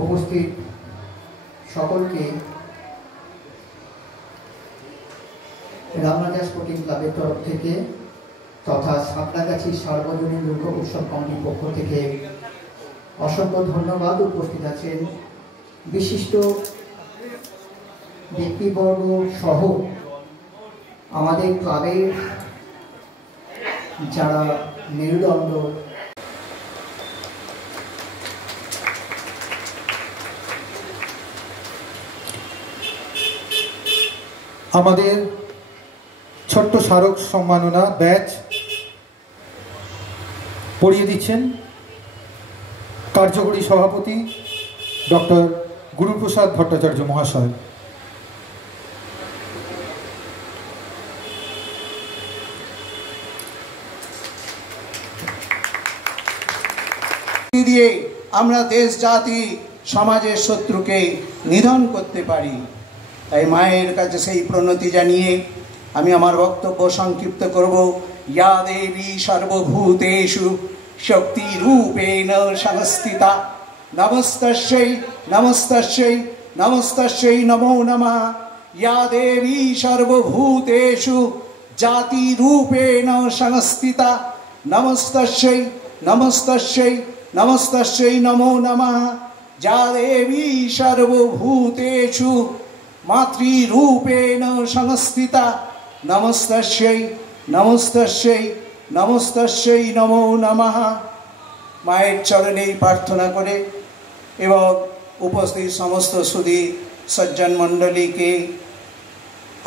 উপস্থিত সকলকে রামরাজা স্পোর্টিং ক্লাবের তরফ থেকে তথা সাঁতরাগাছি সার্বজনীন দুর্গা উৎসব কমিটির পক্ষ থেকে অসংখ্য ধন্যবাদ। উপস্থিত আছেন বিশিষ্ট ব্যক্তিবর্গ সহ আমাদের ক্লাবের যারা মেরুদণ্ড, আমাদের ছোট্ট স্মারক সম্মাননা ব্যাচ পড়িয়ে দিচ্ছেন কার্যকরী সভাপতি ডক্টর গুরুপ্রসাদ ভট্টাচার্য মহাশয়। দিয়ে আমরা দেশ জাতি সমাজের শত্রুকে নিধন করতে পারি। তাই মায়ের কাছে সেই প্রণতি জানিয়ে আমি আমার বক্তব্য সংক্ষিপ্ত করব। ইয়া দেবী সর্বভূতেষু শক্তিরূপেণ সংস্থিতা নমস্তস্যৈ নমস্তস্যৈ নমস্তস্যৈ নমো নমঃ। ইয়া দেবী সর্বভূতেষু জাতিরূপেণ সংস্থিতা নমস্তস্যৈ নমস্তস্যৈ নমস্তস্যৈ নমো নমঃ। যা দেবী সর্বভূতেষু মাতৃরূপেণ সংস্থিতা নমস্তস্যৈ নমস্তস্যৈ নমস্তস্যৈ নমো নমঃ। মায়ের চরণেই প্রার্থনা করে এবং উপস্থিত সমস্ত সুধী সজ্জন মণ্ডলীকে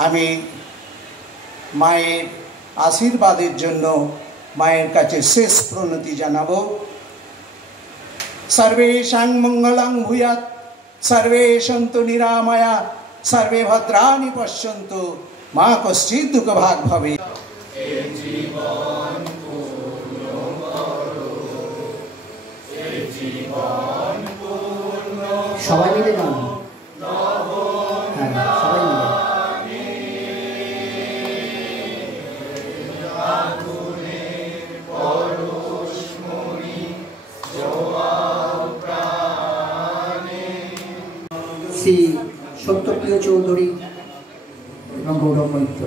আমি মায়ের আশীর্বাদের জন্য মায়ের কাছে শেষ প্রণতি জানাবো। सर्वेषां मंगलं भूयात्, सर्वे सन्तु निरामया, सर्वे भद्राणि पश्यन्तु, मा कश्चित् दुःखभाग् भवेत्। সবাই মিলে গান, সবাই মিলে। শ্রী সত্যপ্রিয় চৌধুরী এবং গৌরব মৈত্র।